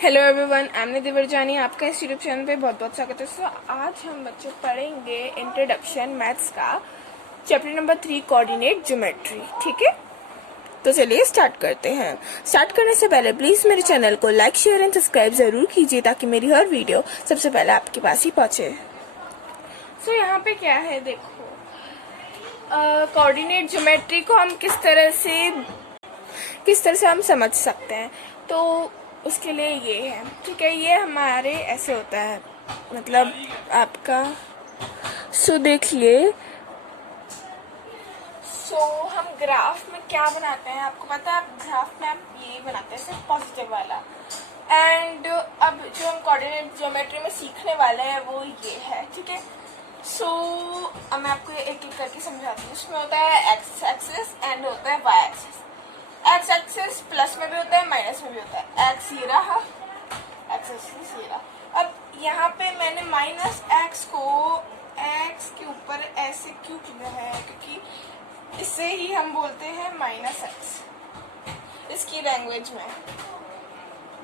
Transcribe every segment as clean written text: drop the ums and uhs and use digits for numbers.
Hello everyone, I am निधि वर्जानी। आपका इस YouTube channel पे बहुत बहुत स्वागत है। सो आज हम बच्चे पढ़ेंगे इंट्रोडक्शन मैथ्स का चैप्टर नंबर 3 कोऑर्डिनेट ज्योमेट्री। ठीक है, तो चलिए स्टार्ट करते हैं। स्टार्ट करने से पहले प्लीज मेरे चैनल को लाइक शेयर एंड सब्सक्राइब जरूर कीजिए ताकि मेरी हर वीडियो सबसे पहले आपके पास ही पहुंचे। सो यहाँ पे क्या है, देखो, कोऑर्डिनेट ज्योमेट्री को हम किस तरह से हम समझ सकते हैं। तो उसके लिए ये है, ठीक है, ये हमारे ऐसे होता है, मतलब आपका देखिए। हम ग्राफ में क्या बनाते हैं, आपको पता है, ग्राफ में हम ये बनाते हैं सिर्फ पॉजिटिव वाला। एंड अब जो हम कोऑर्डिनेट ज्योमेट्री में सीखने वाले हैं वो ये है, ठीक है। अब मैं आपको एक एक करके समझाती हूँ। इसमें होता है एक्स एक्सिस एंड होता है Y axis. X axis plus में भी होता है, माइनस में भी होता है। एक्स ये रहा, एक्स एक्सिस ये रहा। अब यहाँ पे मैंने माइनस एक्स को एक्स के ऊपर ऐसे क्यों किया है, क्योंकि इससे ही हम बोलते हैं माइनस एक्स इसकी लैंग्वेज में,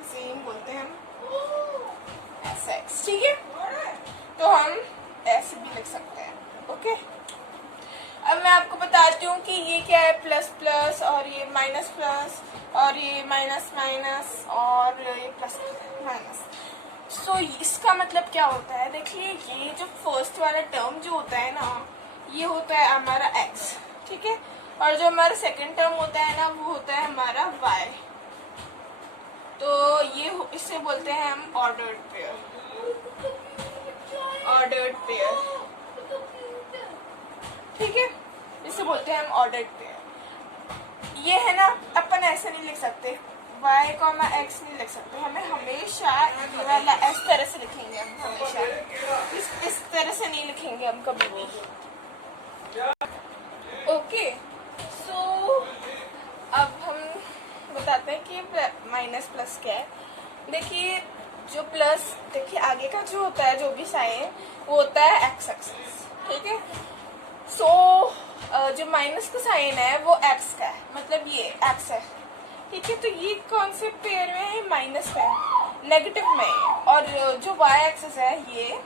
इसे ही बोलते हैं हम ऐसे एक्स, ठीक है। तो हम ऐसे भी लिख सकते हैं, ओके। अब मैं आपको बताती हूँ कि ये क्या है, प्लस प्लस और ये माइनस प्लस और ये माइनस माइनस और ये प्लस माइनस। इसका मतलब क्या होता है, देखिए, ये जो फर्स्ट वाला टर्म जो होता है ना, ये होता है हमारा एक्स, ठीक है। और जो हमारा सेकंड टर्म होता है ना, वो होता है हमारा वाई। तो ये इससे बोलते हैं हम ऑर्डर्ड पेयर, ऑर्डर्ड पेयर, ठीक है। इसे बोलते हैं हम ऑर्डर्ड पेयर। ये है ना, अपन ऐसे नहीं लिख सकते, y को हम x नहीं लिख सकते, हमें हमेशा ये वाला इस तरह से लिखेंगे। हम हमेशा इस तरह से नहीं लिखेंगे हम कभी भी, ओके। अब हम बताते हैं कि माइनस प्लस क्या है। देखिए, जो प्लस, देखिए आगे का जो होता है, जो भी साइन, वो होता है एक्स एक्सिस, ठीक है। जो माइनस का साइन है वो एक्स का है, मतलब ये एक्स है, ठीक है। तो ये कौन से पेयर में है, माइनस में है, नेगेटिव में है। और जो वाई एक्सिस है ये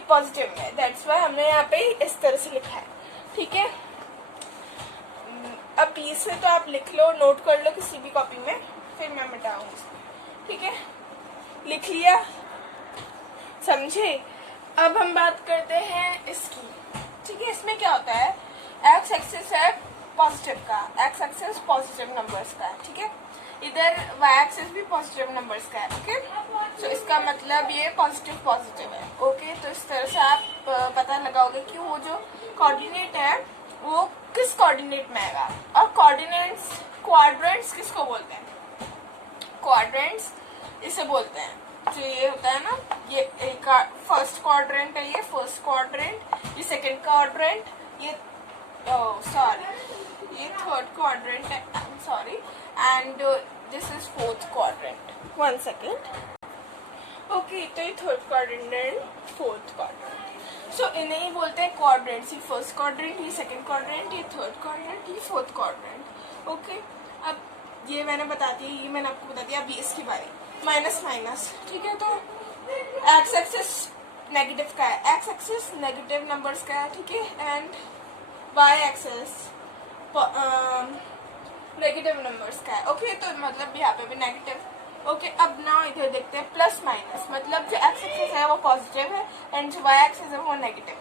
पॉजिटिव में है। दैट्स वाई हमने यहाँ पे इस तरह से लिखा है, ठीक है। अब इसमें तो आप लिख लो, नोट कर लो किसी भी कॉपी में, फिर मैं मिटाऊंगी, ठीक है। लिख लिया, समझे। अब हम बात करते हैं इसकी, ठीक है। इसमें क्या होता है, एक्स एक्सिस है पॉजिटिव का, एक्स एक्सिस पॉजिटिव नंबर्स का है, ठीक है। इधर वाई एक्सिस भी पॉजिटिव नंबर्स का है, ओके। इसका मतलब ये पॉजिटिव पॉजिटिव है, ओके। तो इस तरह से आप पता लगाओगे कि वो जो कोऑर्डिनेट है वो किस कोऑर्डिनेट में आएगा। और क्वाड्रेंट्स किसको बोलते हैं, क्वाड्रेंट्स इसे बोलते हैं। जो ये होता है ना, ये एक फर्स्ट क्वाड्रेंट है, ये फर्स्ट क्वाड्रेंट, ये सेकंड क्वाड्रेंट, ये ये थर्ड क्वाड्रेंट है, sorry, and this is fourth quadrant. 1 second, okay. तो ये third quadrant and fourth quadrant. इन्हें ही बोलते हैं क्वाड्रेंट्स। ये फर्स्ट क्वाड्रेंट, ये सेकंड क्वाड्रेंट, ये थर्ड क्वाड्रेंट, ये फोर्थ क्वाड्रेंट, ओके। अब ये मैंने बता दिया, ये मैंने आपको बता दिया। अब ये इसकी बारी, माइनस माइनस, ठीक है। तो एक्स एक्सिस नेगेटिव का है, एक्स एक्सिस नेगेटिव नंबर्स का है, ठीक है। And Y axis negative numbers का है, ओके। तो मतलब यहाँ पे भी नेगेटिव, ओके। अब ना इधर देखते हैं प्लस माइनस, मतलब जो एक्स एक्सिस है वो पॉजिटिव है एंड जो वाई एक्सिस है वो नेगेटिव।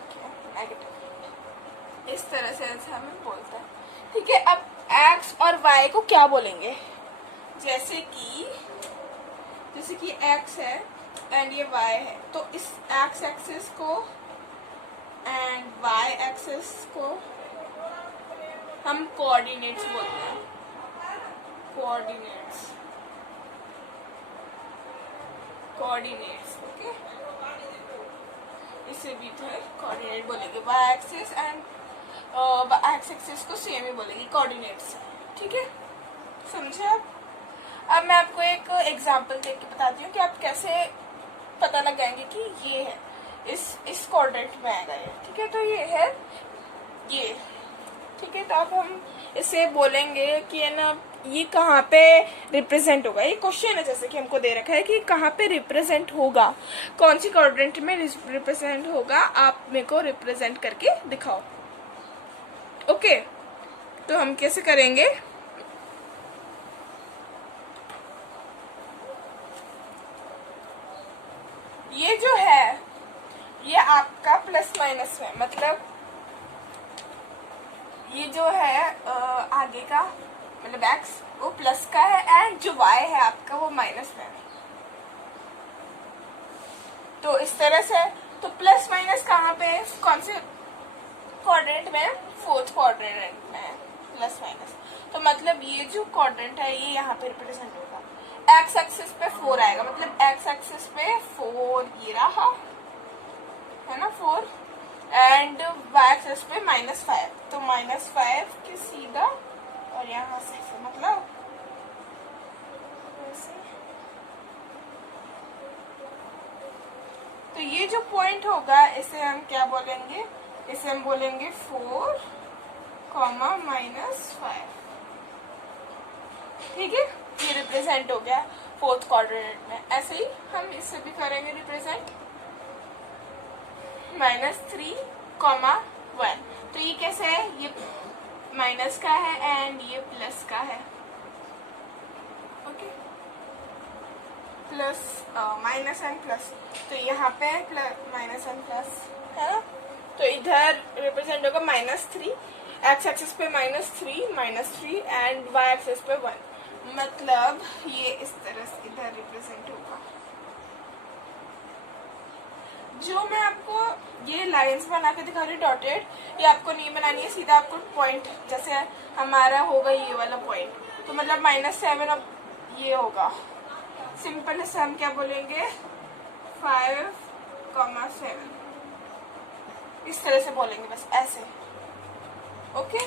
इस तरह से हमें बोलते हैं, ठीक है। अब एक्स और वाई को क्या बोलेंगे, जैसे कि x है एंड ये y है, तो इस x एक्सिस को एंड y एक्सिस को हम कोऑर्डिनेट्स बोलते हैं, कोऑर्डिनेट्स, ओके। इसे भी तो कोऑर्डिनेट बोलेंगे, y axis and x axis को सेम ही बोलेंगे, कोऑर्डिनेट्स, ठीक है। समझे आप। अब मैं आपको एक एग्जांपल देख के बताती हूँ कि आप कैसे पता लगाएंगे कि ये है, इस कोऑर्डिनेट में आएगा ये, ठीक है। तो ये है ये, ठीक है। तो अब हम इसे बोलेंगे कि है ना, ये कहाँ पे रिप्रेजेंट होगा, ये क्वेश्चन है जैसे कि हमको दे रखा है कि कहाँ पे रिप्रेजेंट होगा, कौन सी क्वाड्रेंट में रिप्रेजेंट होगा, आप मेरे को रिप्रेजेंट करके दिखाओ। ओके, तो हम कैसे करेंगे, ये जो है ये आपका प्लस माइनस में, मतलब ये जो है आगे का मतलब x वो प्लस का है एंड जो y है आपका वो माइनस में है। तो इस तरह से तो प्लस माइनस कहाँ पे है, कौन से क्वाड्रेंट में, फोर्थ क्वाड्रेंट में प्लस माइनस। तो मतलब ये जो क्वाड्रेंट है ये यहाँ पे रिप्रेजेंट होगा, एक्स एक्सिस पे 4 आएगा, मतलब एक्स एक्सिस पे 4 ये रहा है ना 4 एंड वाई एक्सिस पे -5, तो -5 के सीधा और यहाँ से मतलब तो ये जो पॉइंट होगा इसे हम क्या बोलेंगे, इसे हम बोलेंगे 4, -5। ठीक है, ये रिप्रेजेंट हो गया फोर्थ क्वाड्रेंट में। ऐसे ही हम इससे भी करेंगे रिप्रेजेंट -3, 1। तो ये कैसे है, ये माइनस का है एंड ये प्लस का है। Okay, plus minus and plus, तो यहाँ पे माइनस एंड प्लस है ना, तो इधर रिप्रेजेंट होगा -3, एक्स एक्सिस पे -3 एंड वाई एक्सिस पे 1, मतलब ये इस तरह से इधर रिप्रेजेंट होगा। जो मैं आपको ये लाइंस बना के दिखा रही डॉटेड, ये आपको नहीं बनानी है, सीधा आपको पॉइंट जैसे हमारा होगा ये वाला पॉइंट, तो मतलब -7 अब ये होगा, सिंपल से हम क्या बोलेंगे 5, 7 इस तरह से बोलेंगे, बस ऐसे। ओके,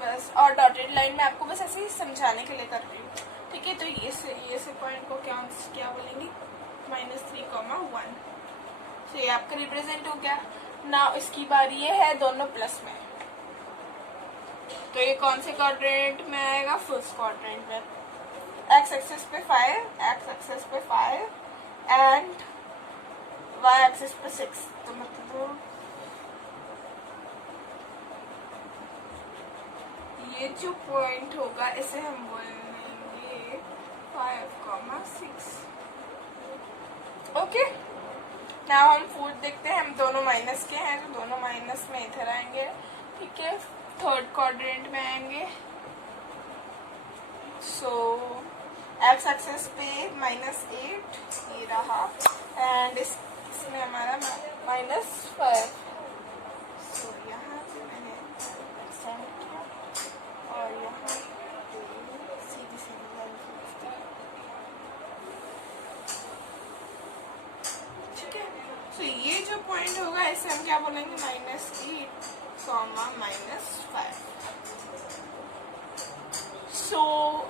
बस, और डॉटेड लाइन में आपको बस ऐसे ही समझाने के लिए कर रही हूँ। ठीक है, तो ये से पॉइंट को क्या बोलेंगे -3, 1। तो ये आपका रिप्रेजेंट हो गया ना। इसकी बारी ये है दोनों प्लस में, तो ये कौन से क्वाड्रेंट में आएगा, फर्स्ट क्वाड्रेंट में। एक्स एक्सिस पे 5 एंड वाई एक्सिस पे 6, तो मतलब ये जो पॉइंट होगा इसे हम बोलेंगे 5, 6। ओके, नाउ हम फोर्थ देखते हैं, हम दोनों माइनस के हैं तो दोनों माइनस में इधर आएंगे। ठीक है, थर्ड क्वाड्रेंट में आएंगे, सो एक्स एक्सिस पे -8 ये रहा एंड इसमें हमारा -5, सो यहाँ से मैंने सेंड किया और यहाँ सीधी लाइन खींचती। ठीक है, तो ये जो पॉइंट होगा इसे हम क्या बोलेंगे -8, -5। सो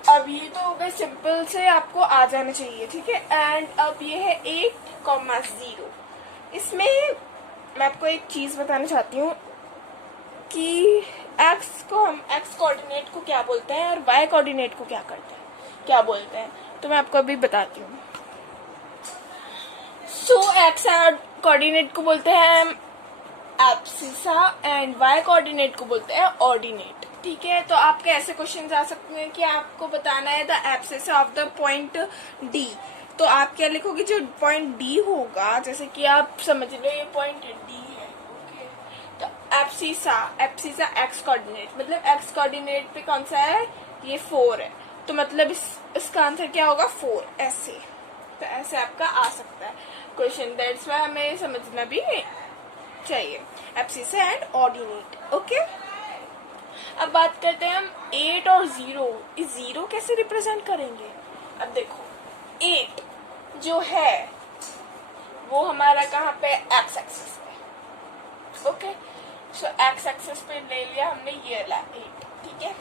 अब ये तो हो गए सिंपल से, आपको आ जाना चाहिए। ठीक है, एंड अब ये है 8, 0। इसमें मैं आपको एक चीज बताना चाहती हूँ कि एक्स को हम एक्स कोऑर्डिनेट को क्या बोलते हैं और वाई कोऑर्डिनेट को क्या बोलते हैं, तो मैं आपको अभी बताती हूँ। सो एक्स कोऑर्डिनेट को बोलते हैं एब्सिसा एंड वाई कोऑर्डिनेट को बोलते हैं ऑर्डिनेट। ठीक है, तो आपके ऐसे क्वेश्चन आ सकते हैं कि आपको बताना है the abscissa of the point D, तो आप क्या लिखोगे, जो पॉइंट डी होगा, जैसे कि आप समझ लो ये पॉइंट डी है। ओके, तो एब्सिसा एक्स कोऑर्डिनेट, मतलब एक्स कोऑर्डिनेट पे कौन सा है, ये 4 है, तो मतलब इसका आंसर क्या होगा 4, ऐसे। तो ऐसे आपका आ सकता है क्वेश्चन, दैट्स व्हाई हमें समझना भी चाहिए एब्सिसा एंड ऑर्डिनेट। ओके, अब बात करते हैं हम 8 और 0, इस 0 कैसे रिप्रेजेंट करेंगे। अब देखो 8 जो है वो हमारा कहाँ पे, एक्स एक्सिस पे। ओके, सो एक्स एक्सिस पे ले लिया हमने, ये ला 8। ठीक है,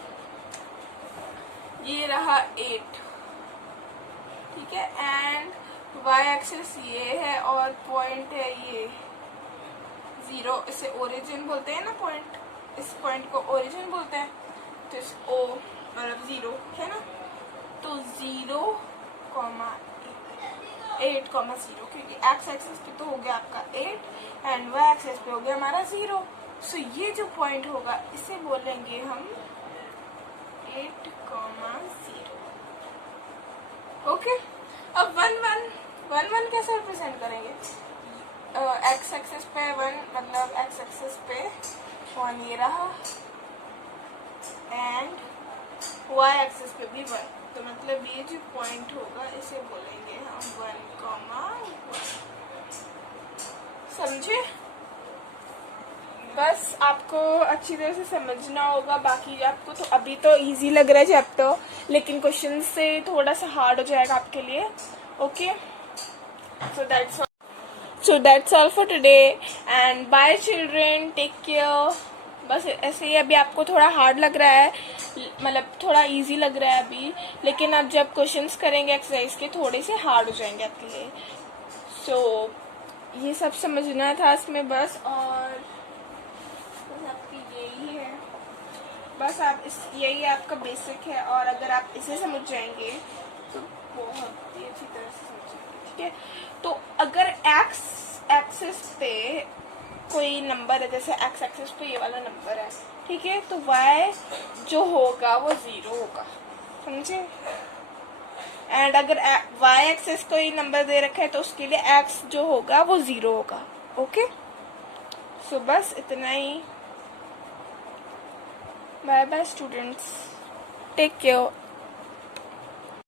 ये रहा 8। ठीक है, एंड वाई एक्सिस ये है और पॉइंट है ये 0, इसे ओरिजिन बोलते हैं ना पॉइंट, इस पॉइंट को ओरिजिन बोलते हैं, तो इस ओ मतलब 0 है ना, तो 0,8,0 क्योंकि एक्स एक्सिस पे तो हो गया आपका 8 एंड वाई एक्सिस पे हो गया हमारा 0। सो ये जो पॉइंट होगा इसे बोलेंगे हम 8,0। ओके, अब 1 कैसे रिप्रेजेंट करेंगे? एक्स एक्सिस पे 1 मतलब एक्स एक्सिस पे 1 ये रहा एंड वाई एक्सिस पे भी 1, तो मतलब ये जो पॉइंट होगा इसे बोलेंगे हम 1,1। समझे? बस आपको अच्छी तरह से समझना होगा, बाकी आपको तो अभी तो इजी लग रहा है चैप्टर, लेकिन क्वेश्चन से थोड़ा सा हार्ड हो जाएगा आपके लिए। Okay, so that's all for today and bye children, take care। बस ऐसे ही अभी आपको थोड़ा हार्ड लग रहा है, मतलब थोड़ा इजी लग रहा है अभी, लेकिन अब जब क्वेश्चंस करेंगे एक्सरसाइज के थोड़े से हार्ड हो जाएंगे आपके लिए। सो ये सब समझना था इसमें बस, और बस आपकी यही है, बस आप यही आपका बेसिक है, और अगर आप इसे समझ जाएंगे तो बहुत ही अच्छी तरह से समझ जाएंगे। ठीक है, तो अगर एक्स एक्सिस पे कोई नंबर है, जैसे एक्स एक्सिस पे ये वाला नंबर है, ठीक है, तो वाई जो होगा वो 0 होगा, समझे? एंड अगर वाई एक्सिस कोई नंबर दे रखा है तो उसके लिए एक्स जो होगा वो 0 होगा। ओके, सो बस इतना ही। Bye bye students, take care.